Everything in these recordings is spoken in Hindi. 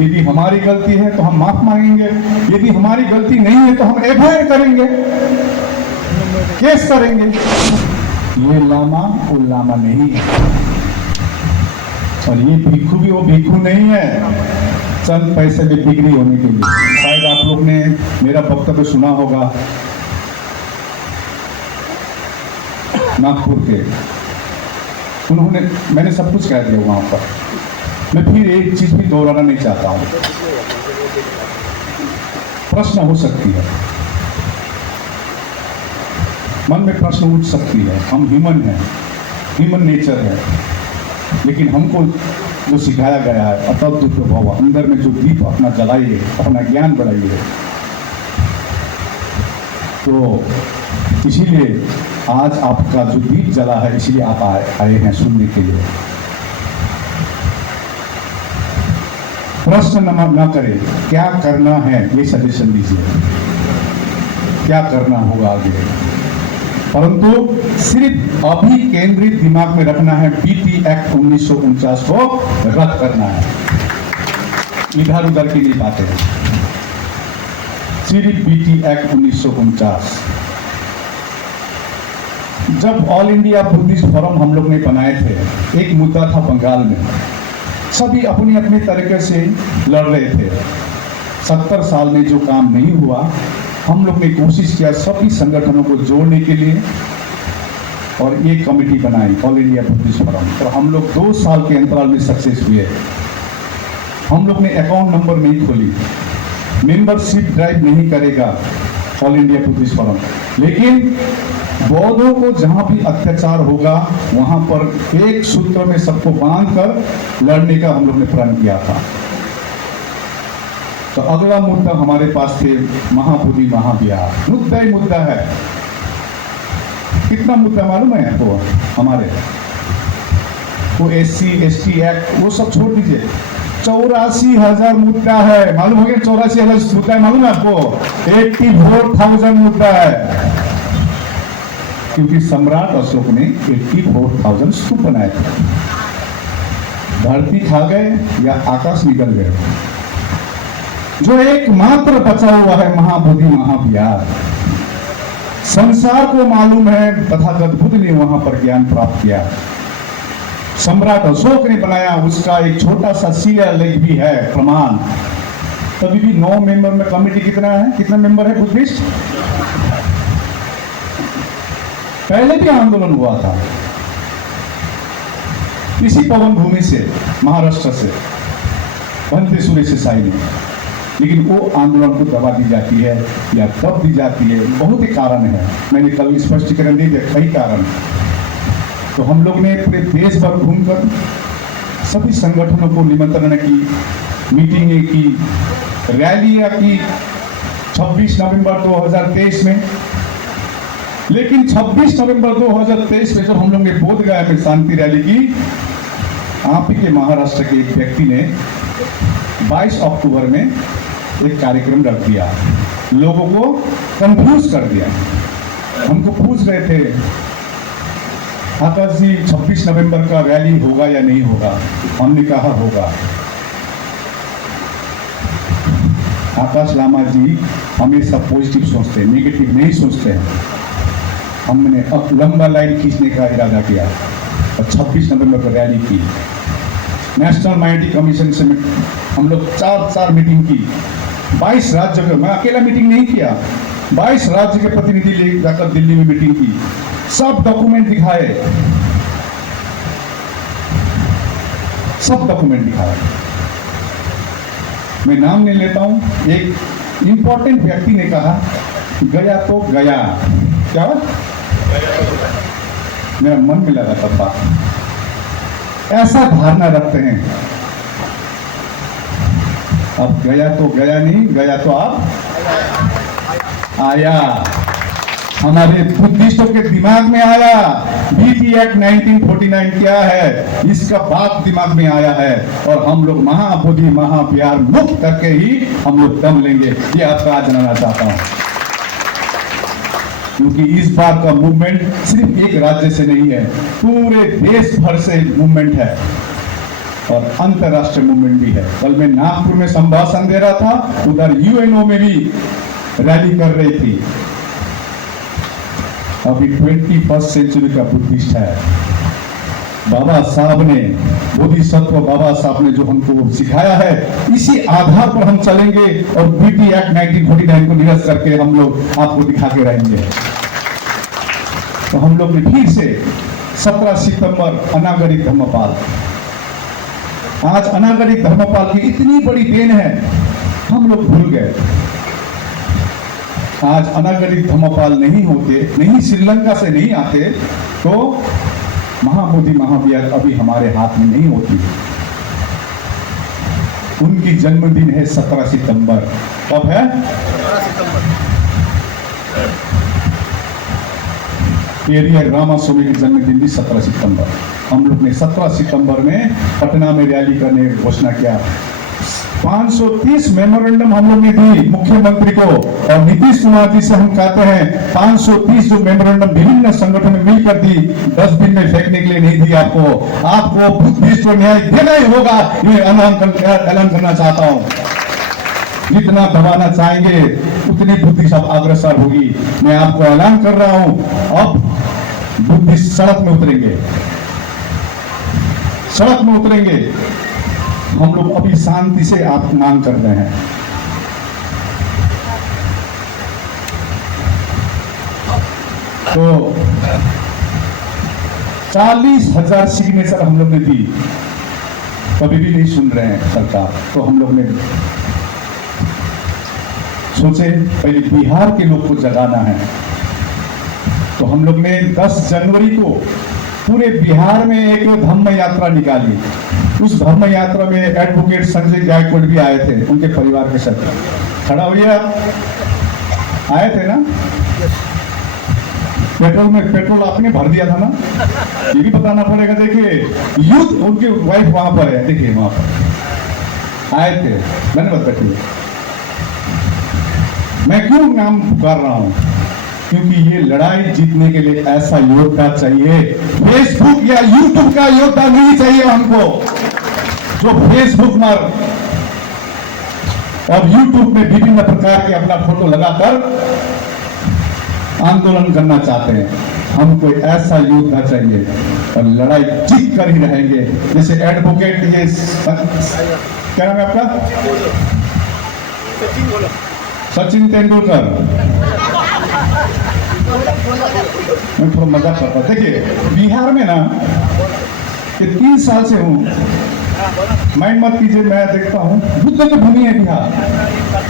यदि हमारी गलती है तो हम माफ मांगेंगे, यदि हमारी गलती नहीं है तो हम एफआईआर करेंगे, केस करेंगे। ये लामा वो लामा नहीं है, और ये भिक्षु भी वो भिक्षु नहीं है चंद पैसे में बिक्री होने के लिए। शायद आप लोग ने मेरा वक्तव्य सुना होगा नागपुर के, उन्होंने, मैंने सब कुछ कह दिया वहां पर। मैं फिर एक चीज भी दोहराना नहीं चाहता हूं। प्रश्न हो सकती है, मन में प्रश्न उठ सकती है, हम ह्यूमन हैं, ह्यूमन नेचर है, लेकिन हमको जो सिखाया गया है अतः दुख भव, अंदर में जो दीप अपना जलाइए, अपना ज्ञान बढ़ाइए। तो इसीलिए आज आपका जो दीप जला है, इसीलिए आप आए हैं सुनने के लिए। प्रश्न न करें, क्या करना है ये सजेशन दीजिए, क्या करना होगा आगे, परंतु सिर्फ अभी केंद्रित दिमाग में रखना है बीटी एक्ट 1949 को रद्द करना है। इधर उधर की नहीं बातें, सिर्फ बीटी एक्ट 1949। जब ऑल इंडिया बुद्धिस्ट फोरम हम लोग ने बनाए थे, एक मुद्दा था बंगाल में, सभी अपनी अपनी तरीके से लड़ रहे थे। 70 साल में जो काम नहीं हुआ, हम लोग ने कोशिश किया सभी संगठनों को जोड़ने के लिए, और एक कमेटी बनाई ऑल इंडिया बुद्धिस्ट फोरम, और हम लोग 2 साल के अंतराल में सक्सेस हुए। हम लोग ने अकाउंट नंबर नहीं खोली, मेंबरशिप ड्राइव नहीं करेगा ऑल इंडिया बुद्धिस्ट फोरम, लेकिन बौद्धों को जहां भी अत्याचार होगा वहां पर एक सूत्र में सबको बांधकर लड़ने का हम लोग ने प्रण किया था। तो अगला मुद्दा हमारे पास थे महाबोधि महाविहार। मुद्दा ही मुद्दा है। कितना मुद्दा मालूम है आपको? हमारे वो SC ST एक्ट वो सब छोड़ दीजिए, 84,000 मुद्दा है। मालूम हो गया 84,000 मुद्दा है, मालूम है आपको? 84,000 मुद्दा है, क्योंकि सम्राट अशोक ने 84,000 स्तूप बनाए थे। धरती खा गए या आकाश निकल गए। जो एकमात्र बचा हुआ है महाबोधि महाविहार, संसार को मालूम है तथागत बुद्ध ने वहां पर ज्ञान प्राप्त किया, सम्राट अशोक ने बनाया, उसका एक छोटा सा शिलालेख भी है प्रमाण। तभी भी 9 मेंबर में कमेटी कितना है, कितना मेंबर है बुद्धिस्ट? पहले भी आंदोलन हुआ था इसी पवन भूमि से, महाराष्ट्र से, बनते सुरेश साई ने, लेकिन वो आंदोलन को दबा दी जाती है या दब दी जाती है। बहुत ही कारण है, मैंने कल स्पष्टीकरण दे दिया, कई कारण। तो हम लोग ने पूरे देश भर घूमकर सभी संगठनों को निमंत्रण की, मीटिंगें की, रैलियां की 26 नवंबर 2023 में। लेकिन 26 नवंबर 2023 में जब हम लोग ने बोधगया में शांति रैली की, आप ही के महाराष्ट्र के एक व्यक्ति ने 22 अक्टूबर में एक कार्यक्रम रख दिया, लोगों को कंफ्यूज कर दिया। हमको पूछ रहे थे आकाश जी 26 नवंबर का रैली होगा या नहीं होगा? हमने कहा होगा। आकाश लामा जी हमेशा पॉजिटिव सोचते हैं, नेगेटिव नहीं सोचते हैं। हमने अब लंबा लाइन खींचने का इरादा किया और 26 नवंबर को रैली की। नेशनल माइनॉरिटी कमीशन से हम लोग 4 मीटिंग की, 22 राज्य के, मैं अकेला मीटिंग नहीं किया, 22 राज्य के प्रतिनिधि ले जाकर दिल्ली में मीटिंग की, सब डॉक्यूमेंट दिखाए, सब डॉक्यूमेंट दिखाए। मैं नाम नहीं लेता हूं। एक इंपॉर्टेंट व्यक्ति ने कहा गया तो गया, क्या बात? मेरा मन में लगा तब बात। ऐसा धारणा रखते हैं, अब गया तो गया नहीं, गया तो अब आया। हमारे बुद्धिस्टों के दिमाग में आया बीटी एक्ट 1949 क्या है, इसका बात दिमाग में आया है, और हम लोग महाबोधि महाविहार मुक्त करके ही हम लोग दम लेंगे। ये आपका आज जनाना चाहता हूं, क्योंकि इस बार का मूवमेंट सिर्फ एक राज्य से नहीं है, पूरे देश भर से मूवमेंट है। और अंतर्राष्ट्रीय मूवमेंट भी है। कल मैं नागपुर में संभाषण दे रहा था, उधर यूएनओ में भी रैली कर रही थी। अभी 21st सेंचुरी का बुद्धिस्ट है। बाबा साहब ने, बोधिसत्व बाबा साहब ने जो हमको सिखाया है, इसी आधार पर हम चलेंगे और बीटी एक्ट 1949 को निरस्त करके हम लोग आपको दिखा के रहेंगे। तो हम लोग ने फिर से 17 सितंबर अनागरिक धर्मपाल, आज अनागरिक धर्मपाल की इतनी बड़ी देन है, हम लोग भूल गए। आज अनागरिक धर्मपाल नहीं होते, नहीं श्रीलंका से नहीं आते, तो महाबोधि महावीर अभी हमारे हाथ में नहीं होती। उनकी जन्मदिन है 17 सितंबर। कब है? 17 सितंबर। पेरियर रामास्वामी की जन्मदिन भी 17 सितंबर। हम लोग ने 17 सितंबर में पटना में रैली करने की घोषणा किया। 530 मेमोरेंडम हम लोग ने दी मुख्यमंत्री को, और नीतीश कुमार जी से हम कहते हैं 530 जो मेमोरेंडम विभिन्न संगठन में मिलकर दी, 10 दिन में फेंकने के लिए नहीं दी। आपको बुद्धिस्ट को न्याय देना ही होगा, ये ऐलान करना चाहता हूं। जितना दबाना चाहेंगे उतनी बुद्धि सब अग्रसर होगी। मैं आपको ऐलान कर रहा हूं, अब बुद्धिस्ट सड़क में उतरेंगे, सड़क में उतरेंगे। हम लोग अभी शांति से आप मांग कर रहे हैं। तो 40,000 सिग्नेचर हम लोग ने दी, कभी भी नहीं सुन रहे हैं सरकार। तो हम लोग ने सोचे पहले बिहार के लोग को जगाना है। तो हम लोग ने 10 जनवरी को पूरे बिहार में एक धम्म यात्रा निकाली। उस धम्म यात्रा में एडवोकेट संजय गायकवाड़ भी आए थे, उनके परिवार के साथ। खड़ा हुए आए थे ना? पेट्रोल आपने भर दिया था ना? ये भी बताना पड़ेगा। देखिए यूथ, उनकी वाइफ वहां पर है, देखिए वहां पर आए थे। धन्यवाद। बैठिए। मैं क्यों नाम पुकार रहा हूं? क्योंकि ये लड़ाई जीतने के लिए ऐसा योद्धा चाहिए। फेसबुक या यूट्यूब का योद्धा नहीं चाहिए हमको, जो फेसबुक पर और यूट्यूब में विभिन्न प्रकार के अपना फोटो लगाकर आंदोलन करना चाहते हैं। हमको ऐसा योद्धा चाहिए और लड़ाई जीत कर ही रहेंगे। जैसे एडवोकेट, ये क्या नाम है आपका? सचिन तेंदुलकर। मैं थोड़ा मजाक करता। देखिए बिहार में ना कि 3 साल से हूँ, माइंड मत कीजिए, मैं देखता हूँ बुद्ध की भूमि है बिहार।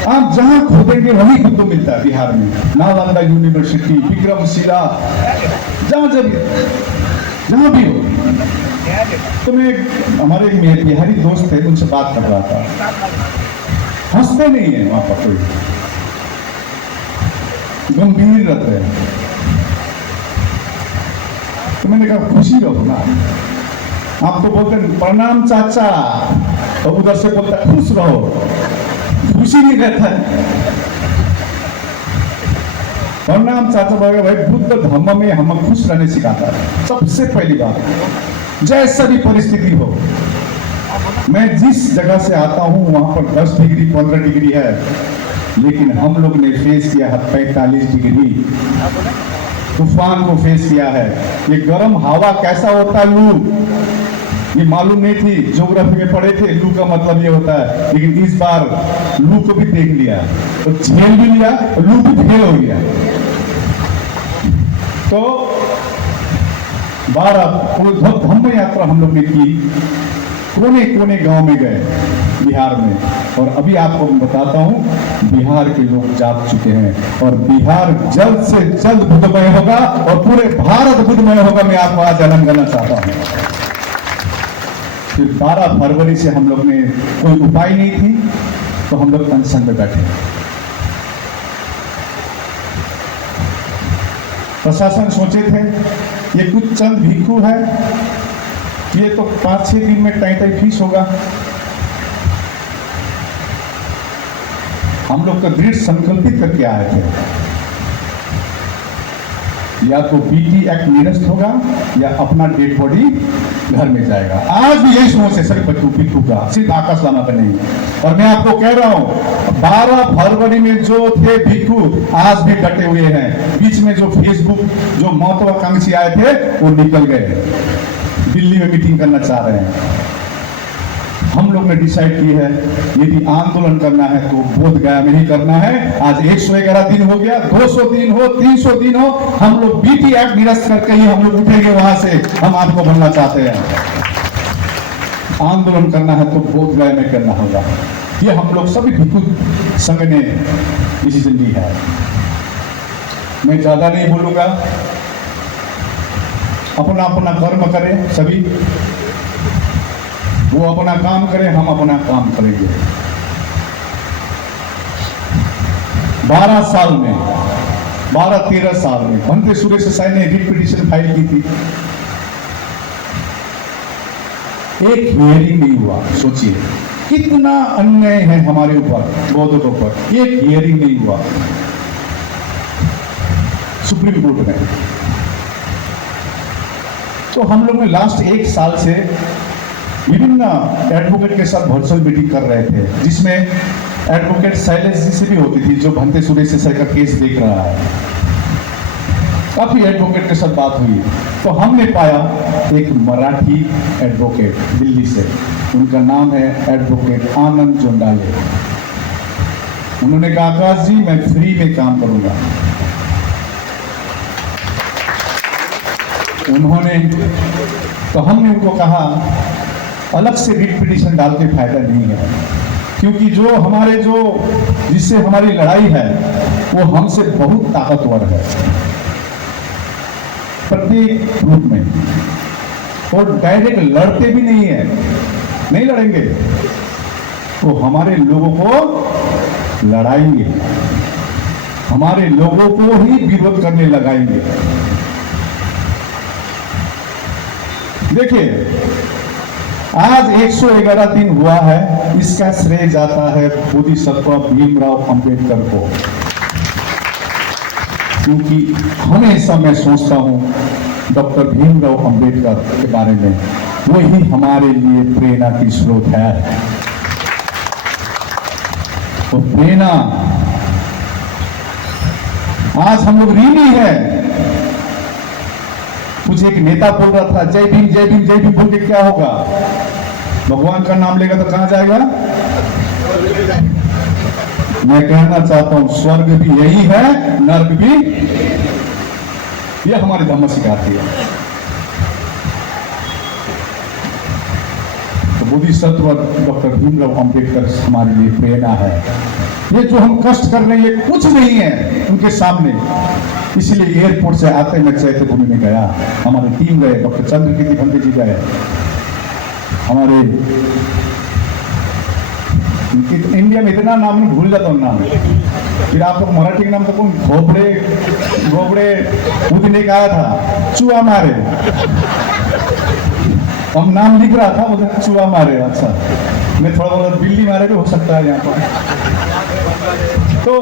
आप जहाँ खोदेंगे वहीं बुद्ध मिलता है बिहार में। नालंदा यूनिवर्सिटी, विक्रमशिला, जहाँ भी हो। तो मैं हमारे बिहारी दोस्त थे, उनसे बात कर रहा था, हंसते नहीं है वहां पर कोई, गंभीर रहते हैं। तो मैंने कहा खुशी रहो ना। आप तो बोलते हैं प्रणाम चाचा, और उधर से बोलता खुश रहो, खुशी नहीं रहता है। प्रणाम चाचा बोले भाई, बुद्ध धर्म में हमें खुश रहने सिखाता है। सबसे पहली बात, जैसा भी परिस्थिति हो। मैं जिस जगह से आता हूं वहां पर 10 डिग्री 15 डिग्री है, लेकिन हम लोग ने फेस किया है 45 डिग्री। तूफान को फेस किया है। ये गर्म हवा कैसा होता है, लू, ये मालूम नहीं थी, ज्योग्राफी में पढ़े थे लू का मतलब ये होता है। लेकिन इस बार लू को भी देख लिया और झेल भी लिया और लू भी फेल हो गया। तो 12 धम्म यात्रा हम लोग ने की, कोने कोने गांव में गए बिहार में। और अभी आपको मैं बताता हूं, बिहार के लोग जाग चुके हैं और बिहार जल्द से जल्द बुद्धमय होगा और पूरे भारत बुद्धमय होगा। मैं आपको आज ऐलान करना चाहता हूं। फिर 12 फरवरी से हम लोग ने कोई उपाय नहीं थी, तो हम लोग अनशन में बैठे। प्रशासन सोचे थे ये कुछ चंद भिक्षु है, ये तो 5-6 दिन में टाई फीस होगा। हम लोग तो दृढ़ संकल्पित करके आए थे, या तो बीटी एक्ट निरस्त होगा या अपना डेड बॉडी घर में जाएगा। आज भी यही सोच है सभी बच्चों भिक्खू का, सिर्फ आकाश लामा का नहीं। और मैं आपको कह रहा हूं 12 फरवरी में जो थे भिक्खू आज भी डटे हुए हैं। बीच में जो फेसबुक जो महत्वाकांक्षी आए थे वो निकल गए, दिल्ली में मीटिंग करना चाह रहे हैं। हम लोग ने डिसाइड की है यदि आंदोलन करना है तो बोध गया में ही करना है। आज 111 दिन हो गया, 200 दिन हो, 300 दिन हो, हम लोग बीटी एक्ट निरस्त करके ही हम लोग उठेंगे वहां से। हम आपको बनना चाहते हैं, आंदोलन करना है तो बोध गया में करना होगा। ये हम लोग सभी भिक्खु संघ ने डिसीजन ली है। मैं ज्यादा नहीं बोलूंगा, अपना अपना कर्म करें सभी, वो अपना काम करें, हम अपना काम करेंगे। 12 साल में, 12-13 साल में भंते सुरेश साई ने रिट पिटीशन फाइल की थी, एक हियरिंग नहीं हुआ। सोचिए कितना अन्याय है हमारे ऊपर, बौद्धों के ऊपर। एक हियरिंग नहीं हुआ सुप्रीम कोर्ट में। तो हम लोग ने लास्ट 1 साल से विभिन्न एडवोकेट के साथ वर्चुअल मीटिंग कर रहे थे, जिसमें एडवोकेट शैलेश जी से भी होती थी जो भंते सुरेश साई का केस देख रहा है। काफी एडवोकेट के साथ बात हुई तो हमने पाया एक मराठी एडवोकेट दिल्ली से, उनका नाम है एडवोकेट आनंद जोंडाले। उन्होंने कहा आकाश जी मैं फ्री में काम करूंगा। उन्होंने तो हमने उनको कहा अलग से रिट पिटीशन डाल के फायदा नहीं है, क्योंकि जो हमारे जो जिससे हमारी लड़ाई है वो हमसे बहुत ताकतवर है प्रत्येक रूप में, और डायरेक्ट लड़ते भी नहीं है, नहीं लड़ेंगे तो हमारे लोगों को लड़ाएंगे, हमारे लोगों को ही विरोध करने लगाएंगे। देखिए आज 111 दिन हुआ है, इसका श्रेय जाता है बोधिसत्व भीमराव अंबेडकर को, क्योंकि हमेशा मैं सोचता हूं डॉक्टर भीमराव अंबेडकर के बारे में, वही हमारे लिए प्रेरणा की स्रोत है। तो प्रेरणा आज हम लोग ऋणी है। कुछ एक नेता बोल रहा था जय भीम जय भीम जय भीम बोल के क्या होगा, भगवान का नाम लेगा तो कहां जाएगा। मैं कहना चाहता हूं स्वर्ग भी यही है, नर्क भी, यह हमारे धर्म सिखाती है। तो बोधिसत्व डॉक्टर भीमराव अंबेडकर हमारे लिए प्रेरणा है। ये जो हम कष्ट कर रहे हैं ये कुछ नहीं है उनके सामने। इसलिए एयरपोर्ट से आते मैं चैत्य भूमि में गया, हमारी टीम गए, डॉक्टर चंद्रकीर्ति भंते जी गए, हमारे इंडिया में इतना नाम नहीं भूल जाता हूँ नाम। फिर आप लोग मराठी के नाम तो कौन घोबड़े घोबड़े मुझे नहीं कहा था, चूहा मारे, हम नाम लिख रहा था मुझे चूहा मारे। अच्छा मैं थोड़ा बहुत बिल्ली मारे भी हो सकता है यहाँ पर। तो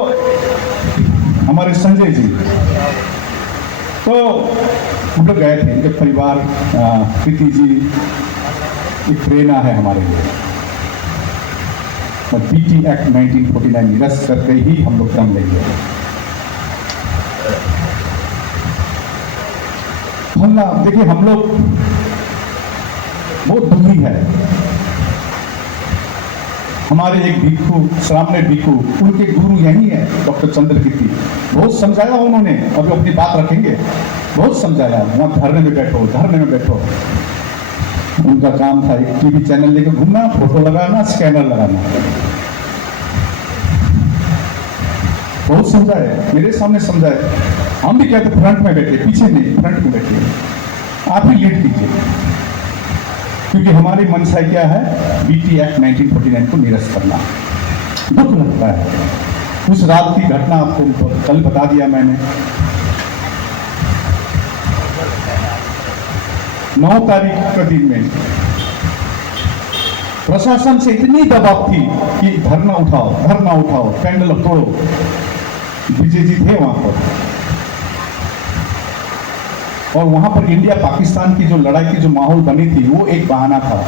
हमारे संजय जी, तो हम लोग गए थे, इनके परिवार प्रीति जी एक प्रेरणा है हमारे लिए। और बीटी एक्ट 1949 निरस्त करके ही हम लोग दम लेंगे। देखिए हम लोग बहुत दुखी है। हमारे एक भिक्खु सामने भिक्खु, उनके गुरु यही है डॉक्टर चंद्रकीर्ति, बहुत समझाया उन्होंने, अभी अपनी बात रखेंगे, बहुत समझाया, वहां धरने में बैठो धरने में बैठो। उनका काम था एक टीवी चैनल लेकर घूमना, फोटो लगाना, स्कैनर लगाना, बहुत समझाए, मेरे सामने समझाए। हम भी कहते फ्रंट में बैठे, पीछे नहीं, फ्रंट में बैठे, आप ही लीड कीजिए, क्योंकि हमारी मनसा क्या है, बीटी एक्ट 1949 को निरस्त करना। दुख लगता है। उस रात की घटना आपको कल बता दिया मैंने। 9 तारीख का दिन में प्रशासन से इतनी दबाव थी कि धरना उठाओ, पेंडल तोड़ो। विजय जी थे वहां पर, और वहाँ पर इंडिया पाकिस्तान की जो लड़ाई की जो माहौल बनी थी वो एक बहाना था।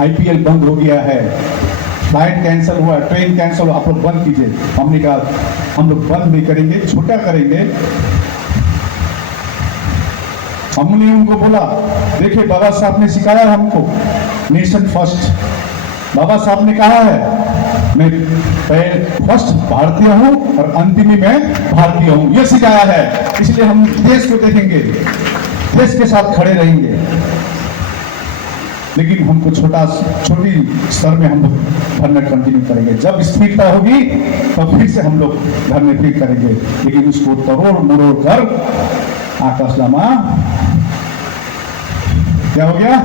IPL बंद हो गया है, फ्लाइट कैंसिल हुआ, ट्रेन कैंसिल हुआ, आप लोग बंद कीजिए। हमने कहा हम लोग बंद नहीं करेंगे, छोटा करेंगे। हमने उनको बोला देखिए बाबा साहब ने सिखाया हमको नेशन फर्स्ट। बाबा साहब ने कहा है मैं फर्स्ट भारतीय हूं और अंतिम में भारतीय हूं, यह सिखाया है। इसलिए हम देश को देखेंगे, देश के साथ खड़े रहेंगे। लेकिन हमको छोटी स्तर में हम लोग धरना कंटिन्यू करेंगे। जब स्थिरता होगी तो फिर से हम लोग धरने फिर करेंगे। लेकिन उसको तरोड़ मरोड़ कर आकाश लामा क्या हो गया,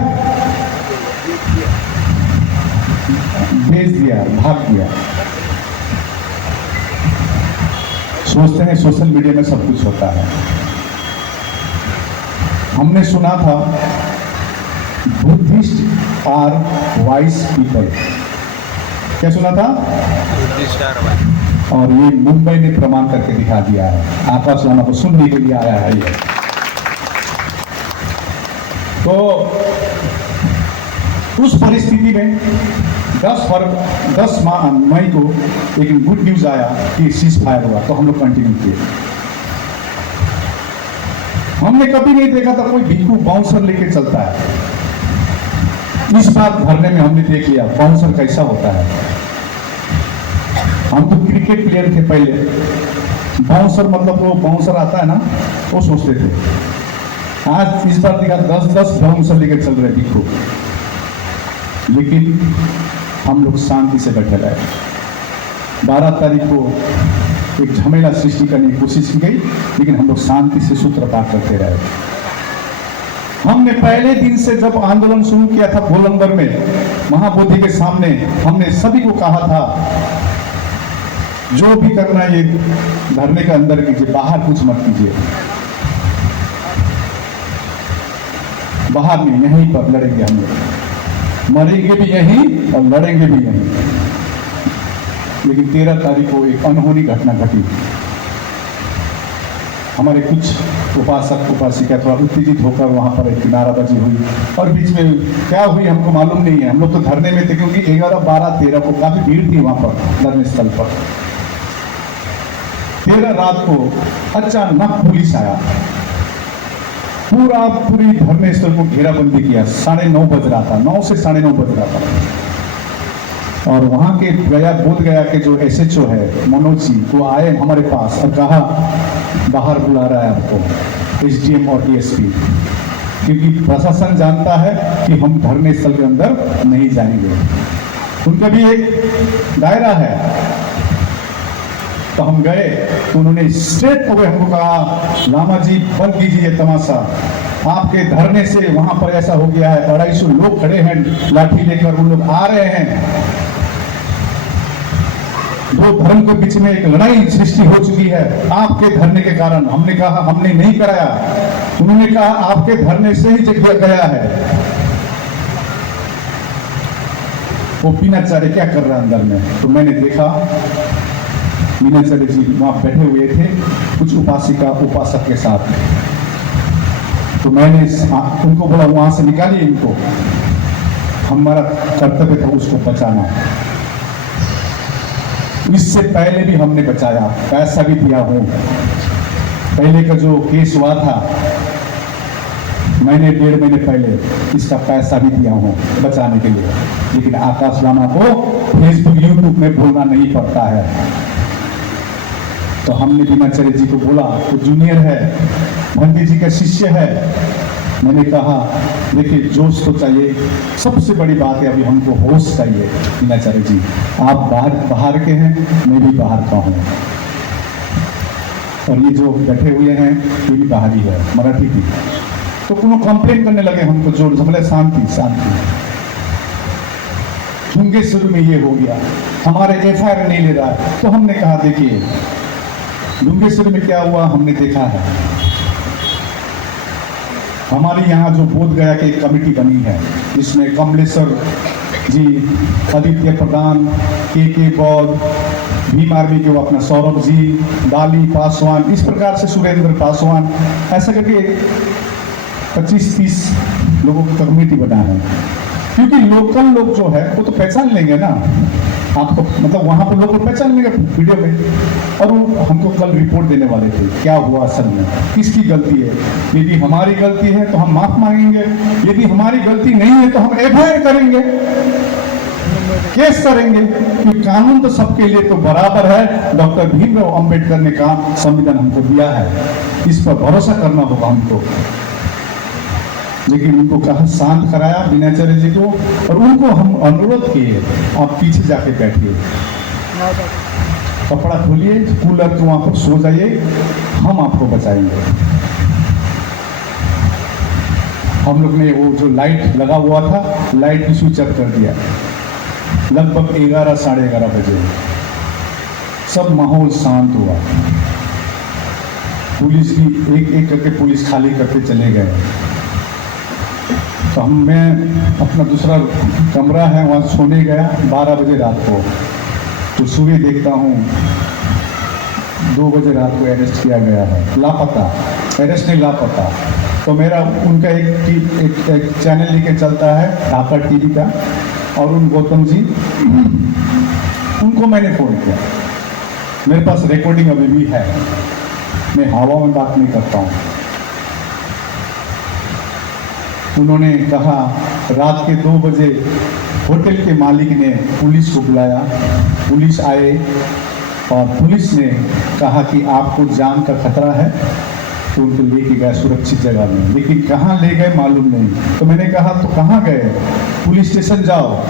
भेज दिया, भाग दिया। सोचते हैं सोशल मीडिया में सब कुछ होता है। हमने सुना था बुद्धिस्ट आर वाइज पीपल, क्या सुना था? और ये मुंबई ने प्रमाण करके दिखा दिया है। आकाश लामा को सुनने के लिए आया है ये। तो उस परिस्थिति में 10 मई को एक गुड न्यूज आया कि सीज फायर हुआ, तो हम लोग कंटिन्यू किए। हमने कभी नहीं देखा था कोई भिक्खू बाउंसर लेके चलता है। इस बात धरने में हमने देख लिया बाउंसर कैसा होता है। हम तो क्रिकेट प्लेयर थे पहले, बाउंसर मतलब वो बाउंसर आता है ना, वो सोचते थे। आज इस बार देखा 10 बाउंसर लेकर चल रहे भिक्खू। लेकिन हम लोग शांति से बैठे रहे। 12 तारीख को एक झमेला सृष्टि करने की कोशिश की गई, लेकिन हम लोग शांति से सूत्रपात करते रहे। हमने पहले दिन से जब आंदोलन शुरू किया था गोलंबर में महाबोधि के सामने, हमने सभी को कहा था जो भी करना ये धरने के अंदर कीजिए, बाहर कुछ मत कीजिए। बाहर नहीं, यहीं पर लड़ेंगे हम लोग, मरेंगे भी यहीं और लड़ेंगे भी यहीं। लेकिन 13 तारीख को एक अनहोनी घटना घटी। हमारे कुछ उपासक उपासिका थोड़ा उत्तेजित होकर वहां पर एक नाराबाजी हुई, और बीच में क्या हुई हमको मालूम नहीं है। हम लोग तो धरने में थे, क्योंकि 11, 12, 13 को काफी भीड़ थी वहां पर धरने स्थल पर। 13 रात को अचानक पुलिस आया, पूरी धरने स्थल को घेराबंदी किया। 9:30 बज रहा था, 9 से 9:30 बज रहा था। और वहां के बोध गया के जो SHO है मनोज जी, वो आए हमारे पास और कहा बाहर बुला रहा है आपको SDM और DSP, क्योंकि प्रशासन जानता है कि हम धरने स्थल के अंदर नहीं जाएंगे। उनका भी एक दायरा है। तो हम गए तो उन्होंने स्ट्रेट हो गए हमको कहा लामा जी बंद कीजिए तमाशा, आपके धरने से वहां पर ऐसा हो गया है। 250 लोग खड़े हैं लाठी लेकर, उन लोग आ रहे हैं। दो धर्म के बीच में एक लड़ाई सृष्टि हो चुकी है आपके धरने के कारण। हमने कहा हमने नहीं कराया। उन्होंने कहा आपके धरने से ही जगह गया है। वो पीनाचार्य क्या कर रहा है अंदर में, तो मैंने देखा पीनाचार्य जी वहां बैठे हुए थे कुछ उपासिका उपासक के साथ। तो मैंने उनको बोला वहां से निकालिए इनको, हमारा कर्तव्य था उसको बचाना। इससे पहले भी हमने बचाया, पैसा भी दिया हूं। पहले का जो केस हुआ था मैंने 1.5 महीने पहले इसका पैसा भी दिया हूं बचाने के लिए। लेकिन आकाश लामा को फेसबुक यूट्यूब में बोलना नहीं पड़ता है। तो हमने पीनाचार्य जी को बोला, वो जूनियर है, पंडित जी का शिष्य है। मैंने कहा देखिए जोश तो चाहिए, सबसे बड़ी बात है अभी हमको होश चाहिए। पीनाचार्य जी आप बाहर के हैं, मैं भी बाहर का हूँ, और ये जो बैठे हुए हैं ये भी बाहरी है, मराठी की। तो उन्होंने कंप्लेन करने लगे हमको जोर से, बोले शांति शांति। डुंगेश्वरी में ये हो गया, हमारे FIR नहीं ले रहा है। तो हमने कहा देखिए डुंगेश्वरी में क्या हुआ हमने देखा है। हमारे यहाँ जो बोध गया की कमेटी बनी है जिसमें कमलेश्वर जी, आदित्य प्रधान, KK बौद्ध, भीम आर्मी के वो अपना सौरभ जी, बाली पासवान, इस प्रकार से सुरेंद्र पासवान, ऐसा करके 25-30 लोगों की कमेटी बना है। क्योंकि लोकल लोग जो है वो तो पहचान लेंगे ना आपको, मतलब वहाँ पर लोग पहचान लेंगे वीडियो में, और वो हमको कल रिपोर्ट देने वाले थे क्या हुआ असल में, किसकी गलती है। यदि हमारी गलती है तो हम माफ मांगेंगे, यदि हमारी गलती नहीं है तो हम एफआईआर करेंगे, केस करेंगे, क्योंकि कानून तो सबके लिए तो बराबर है। डॉक्टर भीमराव अंबेडकर ने कहा संविधान हमको दिया है, इस पर भरोसा करना होगा हमको। लेकिन उनको कहा, शांत कराया दिनाचार्य जी को, और उनको हम अनुरोध किए आप पीछे जाके बैठिए, कपड़ा खोलिए, कूलर के वहां पर सो जाइए, हम आपको बचाएंगे। हम लोग ने वो जो लाइट लगा हुआ था, लाइट भी स्विच ऑफ कर दिया। लगभग 11 साढ़े 11 बजे सब माहौल शांत हुआ। पुलिस भी एक एक करके पुलिस खाली करते चले गए। तो मैं अपना दूसरा कमरा है वहाँ सोने गया 12 बजे रात को। तो सुबह देखता हूँ 2 बजे रात को अरेस्ट किया गया है, लापता, अरेस्ट नहीं लापता। तो मेरा उनका एक चैनल लेके चलता है ढाका टीवी का, और उन गौतम जी, उनको मैंने फोन किया, मेरे पास रिकॉर्डिंग अभी भी है, मैं हवा में बात नहीं करता हूँ। उन्होंने कहा रात के 2 बजे होटल के मालिक ने पुलिस को बुलाया, पुलिस आए और पुलिस ने कहा कि आपको जान का खतरा है, तो उनको लेके गया सुरक्षित जगह में, लेकिन कहाँ ले गए मालूम नहीं। तो मैंने कहा तो कहाँ गए, पुलिस स्टेशन जाओ,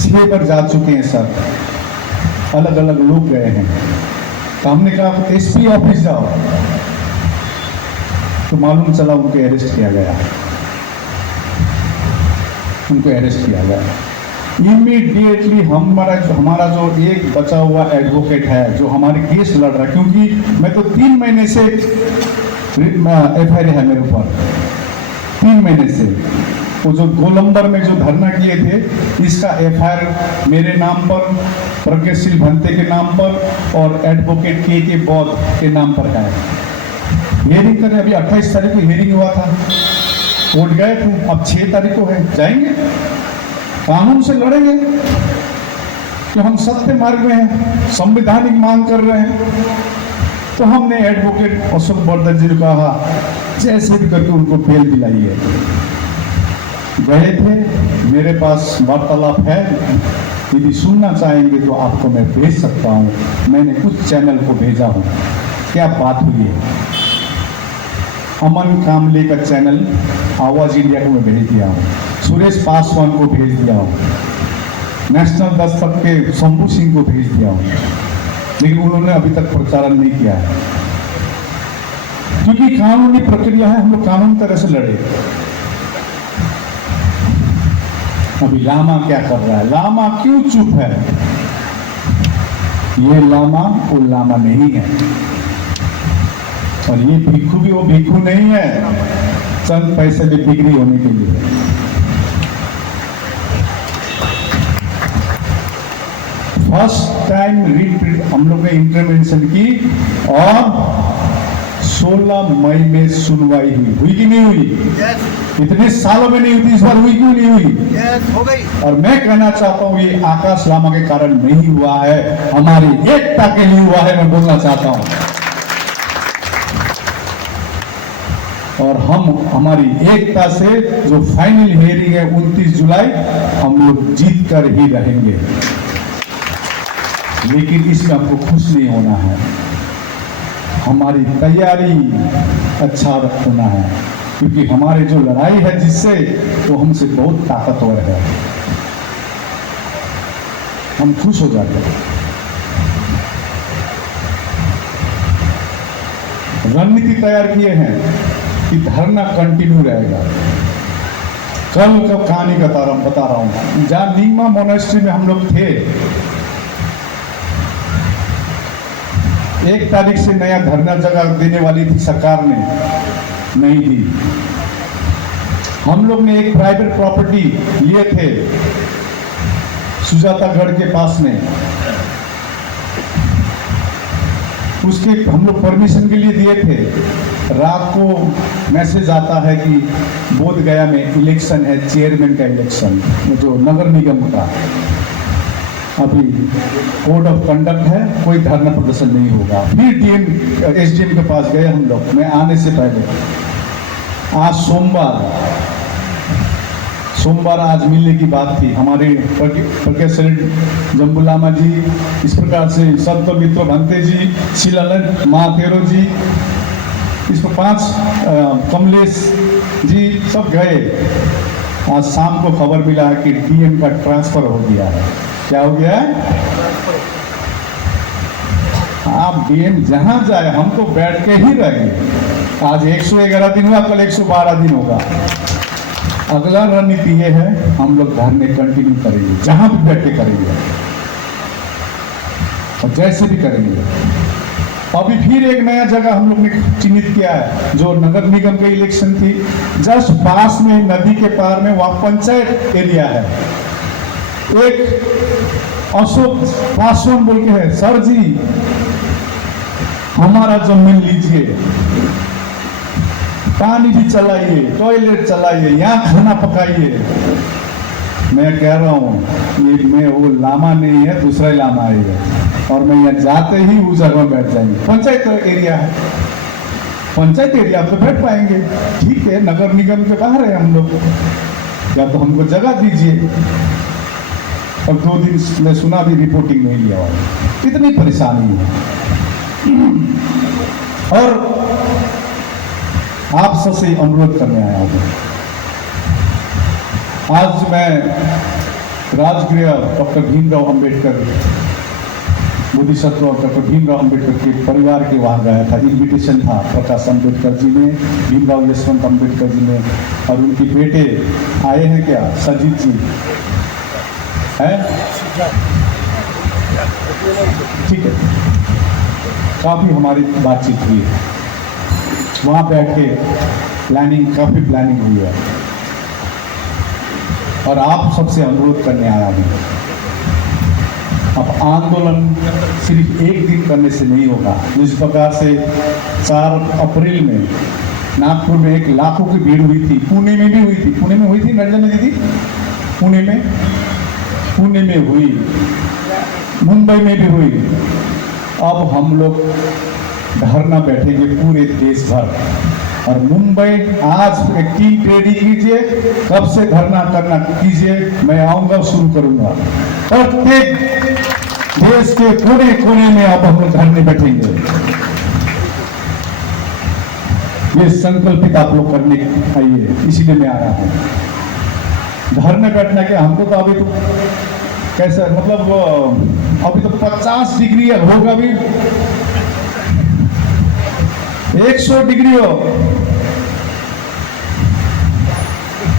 6 बार जा चुके हैं सर, अलग अलग लोग गए हैं। तो हमने कहा एसपी ऑफिस जाओ, तो मालूम चला उनको अरेस्ट किया गया, उनको अरेस्ट किया गया। इमीडिएटली हमारा जो एक बचा हुआ एडवोकेट है जो हमारे केस लड़ रहा है, क्योंकि मैं तो 3 महीने से एफआईआर है मेरे ऊपर, 3 महीने से। वो जो गोलंबर में जो धरना किए थे, इसका एफआईआर मेरे नाम पर, प्रज्ञाशील भंते के नाम पर और एडवोकेट के बौद्ध के नाम पर है। हियरिंग करें, अभी 28 तारीख को हियरिंग हुआ था, कोर्ट गए थे, अब 6 तारीख को है, जाएंगे कानून से लड़ेंगे कि हम सत्य मार्ग में हैं, संवैधानिक मांग कर रहे हैं। तो हमने एडवोकेट अशोक बर्दर जी को कहा जैसे भी करके उनको बेल दिलाइए। गए थे, मेरे पास वार्तालाप है, यदि सुनना चाहेंगे तो आपको मैं भेज सकता हूँ, मैंने कुछ चैनल को भेजा हूँ, क्या बात हुई है। अमन कामले का चैनल आवाज इंडिया को मैं भेज दिया हूँ, सुरेश पासवान को भेज दिया हूँ, नेशनल दस्तक के शंभू सिंह को भेज दिया हूँ, लेकिन उन्होंने अभी तक प्रचारण नहीं किया है। क्योंकि कानूनी प्रक्रिया है, हम लोग कानून तरह से लड़े। अभी लामा क्या कर रहा है, लामा क्यों चुप है? ये लामा वो लामा नहीं है, और ये भिक्षु भी वो भिक्षु नहीं है, चंद पैसे में बिक्री होने के लिए। फर्स्ट टाइम रिट हम लोग ने इंटरवेंशन की और 16 मई में सुनवाई हुई कि नहीं हुई? yes. इतने सालों में नहीं हुई, इस बार हुई क्यों नहीं हुई? yes, हो गई। और मैं कहना चाहता हूँ ये आकाश लामा के कारण नहीं हुआ है, हमारी एकता के लिए हुआ है, मैं बोलना चाहता हूँ। और हम हमारी एकता से जो फाइनल हियरिंग है 29 जुलाई, हम लोग जीत कर ही रहेंगे। लेकिन इसमें आपको खुश नहीं होना है, हमारी तैयारी अच्छा होना है, क्योंकि हमारे जो लड़ाई है जिससे वो हमसे बहुत ताकतवर है, हम खुश हो जाते हैं। रणनीति तैयार किए हैं कि धरना कंटिन्यू रहेगा। कल का कहानी बता रहा हूं, जहां नीमा मोनेस्ट्री में हम लोग थे, 1 तारीख से नया धरना जगह देने वाली थी सरकार ने, नहीं दी। हम लोग ने एक प्राइवेट प्रॉपर्टी लिए थे सुजातागढ़ के पास में, उसके हम लोग परमिशन के लिए दिए थे। रात को मैसेज आता है कि बोध गया में इलेक्शन है, चेयरमैन का इलेक्शन, जो नगर निगम का, अभी कोड ऑफ कंडक्ट है, कोई धरना प्रदर्शन नहीं होगा। फिर डीएम एसडीएम के पास गए हम लोग, मैं आने से पहले। आज सोमवार आज मिलने की बात थी। हमारे प्रोफेसर जम्बुलामा जी, इस प्रकार से संत मित्र भंते जी, शिलालन महातेरो जी, इस पर 5 कमलेश जी सब गए। आज शाम को खबर मिला है कि डीएम का ट्रांसफर हो गया है। क्या हो गया है? आप डीएम जहां जाए हम तो बैठ के ही रहेंगे। आज 111 दिन हुआ, कल 112 दिन होगा। अगला रणनीति ये है, हम लोग धरने कंटिन्यू करेंगे, जहां भी बैठ के करेंगे और जैसे भी करेंगे। अभी फिर एक नया जगह हम लोग ने चिन्हित किया है, जो नगर निगम के इलेक्शन थी, जस्ट पास में नदी के पार में, वहां पंचायत एरिया है। एक अशोक पासवान बोल के है, सर जी हमारा जमीन लीजिए, पानी भी चलाइए, टॉयलेट चलाइए, यहाँ खाना पकाइए। मैं कह रहा हूँ ये मैं वो लामा नहीं है, दूसरा ही लामा आएगा और मैं यहाँ जाते ही उस जगह में बैठ जाएंगे। पंचायत एरिया है, पंचायत एरिया आप तो बैठ पाएंगे, ठीक है। नगर निगम के बाहर है हम लोग, या तो हमको जगह दीजिए। अब 2 दिन मैं सुना भी रिपोर्टिंग नहीं लिया, इतनी परेशानी है। और आप सबसे अनुरोध करने आया हूं। आज मैं राजगृह डॉक्टर भीमराव अंबेडकर, बोधिसत्व डॉक्टर भीमराव अंबेडकर के परिवार के वहां गया था। इन्विटेशन था प्रकाश अंबेडकर जी ने, भीमराव यशवंत अंबेडकर जी ने, और उनके बेटे आए हैं क्या, सजीत जी है, ठीक है। काफी हमारी बातचीत हुई है, वहां बैठ के काफी प्लानिंग हुई है। और आप सबसे अनुरोध करने आया हूं, अब आंदोलन सिर्फ एक दिन करने से नहीं होगा। जिस प्रकार से 4 अप्रैल में नागपुर में 1 लाखों की भीड़ हुई थी, पुणे में भी हुई थी, पुणे में हुई थी नरजन दीदी, पुणे में हुई, मुंबई में भी हुई। अब हम लोग धरना बैठेंगे पूरे देश भर। और मुंबई आज एक टीम रेडी कीजिए, कब से धरना करना कीजिए, मैं आऊंगा, शुरू करूंगा। प्रत्येक देश के कोने कोने में अब हम लोग धरने बैठेंगे। ये संकल्पित आप लोग करने आइए, इसीलिए मैं आया हूं। धरने बैठने के हमको तो अभी तो कैसा, मतलब अभी तो 50 डिग्री होगा, भी 100 डिग्री हो,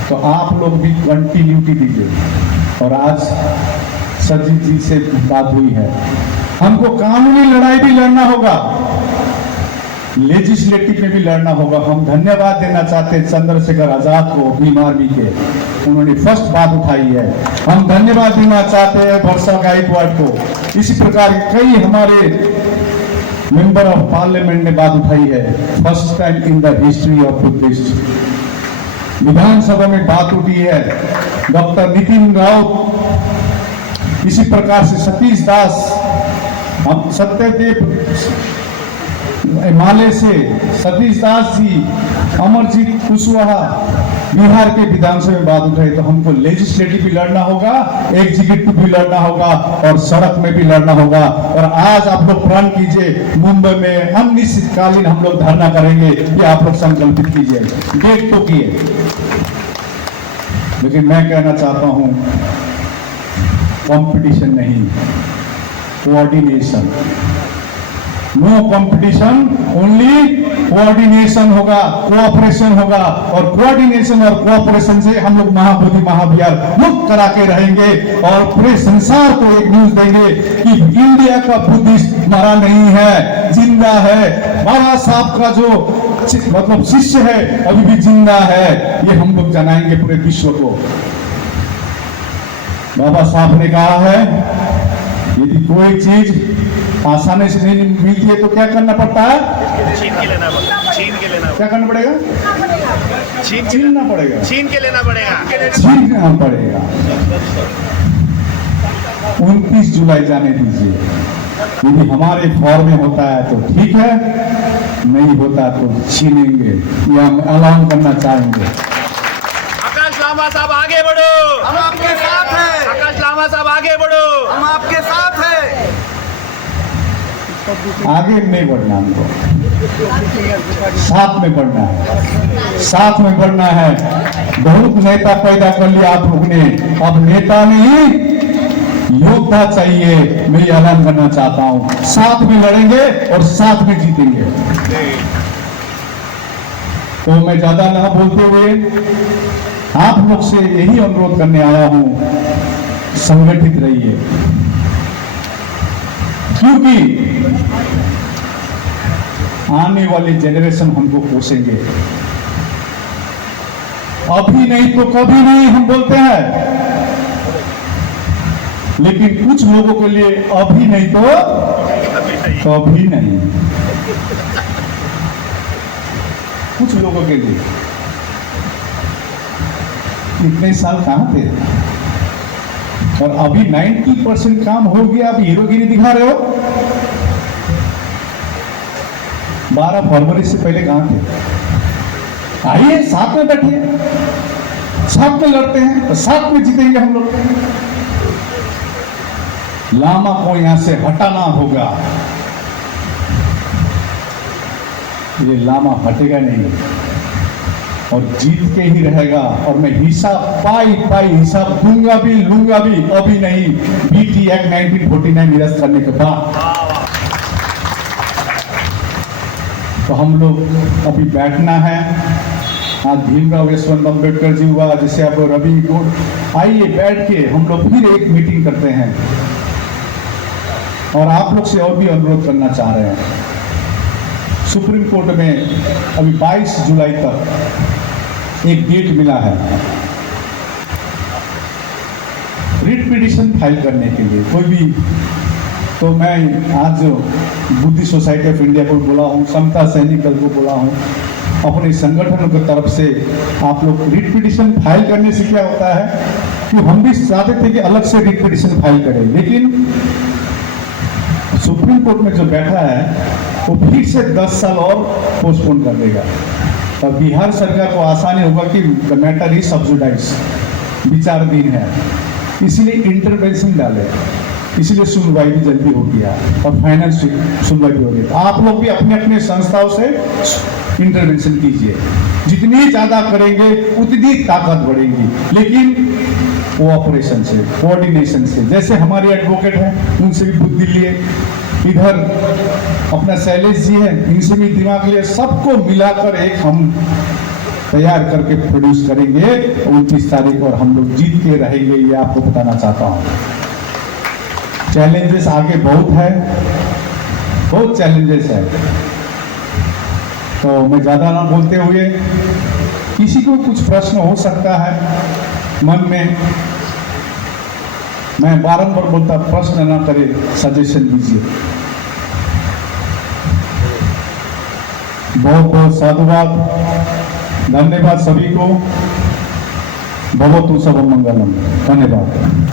तो आप लोग भी कंटिन्यूटी दीजिए। और आज सजीत जी से बात हुई है, हमको कानूनी लड़ाई भी लड़ना होगा, लेजिस्लेटिव में भी लड़ना होगा। हम धन्यवाद देना चाहते हैं चंद्रशेखर आजाद को, भीम आर्मी के, उन्होंने फर्स्ट बात उठाई है। हम धन्यवाद देना चाहते हैं वर्षा गायकवाड़ को। इसी प्रकार कई हमारे मेंबर ऑफ पार्लियामेंट ने बात उठाई है, first time in the history of Buddhist. विधानसभा में बात उठी है डॉक्टर नितिन राउत, इसी प्रकार से सतीश दास, हम सत्यदेव हिमालय से सतीश दास जी, अमरजीत कुशवाहा बिहार के विधानसभा में बात उठाई। तो हमको लेजिस्लेटिव भी लड़ना होगा, एग्जीक्यूटिव भी लड़ना होगा और सड़क में भी लड़ना होगा। और आज आप लोग प्रण कीजिए, मुंबई में अनिश्चितकालीन हम लोग धरना करेंगे, ये आप लोग संकल्पित कीजिए, डेट तो किए। लेकिन मैं कहना चाहता हूं, कंपटीशन नहीं, coordination. No competition, only coordination होगा, कोऑपरेशन होगा। और कोऑर्डिनेशन और कोऑपरेशन से हम लोग महाबोधि महाविहार मुक्त करा के रहेंगे और पूरे संसार को एक न्यूज देंगे कि इंडिया का बुद्धिस्ट मरा नहीं है, जिंदा है। बाबा साहब का जो मतलब शिष्य है अभी भी जिंदा है, ये हम लोग जनाएंगे पूरे विश्व को। बाबा साहब ने कहा है, यदि कोई चीज आसानी से नहीं मिलती है तो क्या करना पड़ता है? छीन के लेना पड़ेगा, छीन के लेना क्या करना पड़ेगा? छीनना पड़ेगा, छीन के लेना पड़ेगा। छीनना पड़ेगा। 29 जुलाई जाने दीजिए। यदि हमारे फॉर्म में होता है तो ठीक है, नहीं होता तो छीनेंगे, या हम ऐलान करना चाहेंगे। आकाश लामा साहब आगे बढ़ो, हम आपके साथ हैं, आकाश लामा साहब आगे बढ़ो। हम आपके साथ हैं। आगे नहीं बढ़ना, हमको साथ में बढ़ना है, साथ में बढ़ना है। बहुत नेता पैदा कर लिया आप लोग ने, अब नेता नहीं योद्धा चाहिए। मैं ये ऐलान करना चाहता हूं, साथ में लड़ेंगे और साथ में जीतेंगे। तो मैं ज्यादा ना बोलते हुए आप लोग से यही अनुरोध करने आया हूं, संगठित रहिए, क्योंकि आने वाले जनरेशन हमको कोसेंगे। अभी नहीं तो कभी नहीं हम बोलते हैं, लेकिन कुछ लोगों के लिए अभी नहीं तो कभी नहीं। कुछ लोगों के लिए इतने साल कहां थे, और अभी 90% काम हो गया, अभी हीरोगिरी दिखा रहे हो। 12 फरवरी से पहले कहां थे? आइए साथ में बैठिए, साथ में लड़ते हैं तो साथ में जीतेंगे हम लोग। लामा को यहां से हटाना होगा, ये लामा हटेगा नहीं और जीत के ही रहेगा। और मैं हिसाब पाई हिसाब दूंगा भी, लूंगा भी, अभी नहीं, बीटी एक्ट 1949 निरस्त करने के बाद। तो हम लोग अभी बैठना है। आज भीमराव यशवंत अम्बेडकर जी हुआ, जैसे अब रवि गौड़, आइए बैठ के हम लोग फिर एक मीटिंग करते हैं। और आप लोग से और भी अनुरोध करना चाह रहे हैं, सुप्रीम कोर्ट में अभी 22 जुलाई तक एक डेट मिला है रिट पिटीशन फाइल करने के लिए कोई भी। तो मैं आज बुद्धि सोसाइटी ऑफ इंडिया को बोला हूँ, समता सैनिक दल को बोला हूँ, अपने संगठन की तरफ से आप लोग रिट पिटीशन फाइल करने से क्या होता है कि हम भी चाहते थे कि अलग से रिट पिटीशन फाइल करें, लेकिन सुप्रीम कोर्ट में जो बैठा है वो फिर से 10 साल और पोस्टपोन कर देगा। और बिहार सरकार को आसानी होगा कि द मैटर इज सब्सिडाइज, विचाराधीन है, इसीलिए इंटरवेंशन डाले, इसलिए सुनवाई भी जल्दी हो गया और फाइनल सुनवाई भी हो गई। आप लोग भी अपने अपने संस्थाओं से इंटरवेंशन कीजिए, जितनी ज्यादा करेंगे उतनी ताकत बढ़ेगी, लेकिन कोऑपरेशन से, कोऑर्डिनेशन से। जैसे हमारे एडवोकेट हैं, उनसे भी बुद्धि लिए, इधर अपना शैलेश जी हैं, इनसे भी दिमाग लिए, सबको मिलाकर एक हम तैयार करके प्रोड्यूस करेंगे 29 तारीख, और हम लोग जीत के रहेंगे, ये आपको बताना चाहता हूँ। चैलेंजेस आगे बहुत है, बहुत चैलेंजेस है। तो मैं ज्यादा ना बोलते हुए, किसी को कुछ प्रश्न हो सकता है मन में, मैं बारंबार बोलता, प्रश्न ना करे, सजेशन दीजिए। बहुत बहुत साधुवाद, धन्यवाद सभी को। भवतु सर्वमंगलम। धन्यवाद।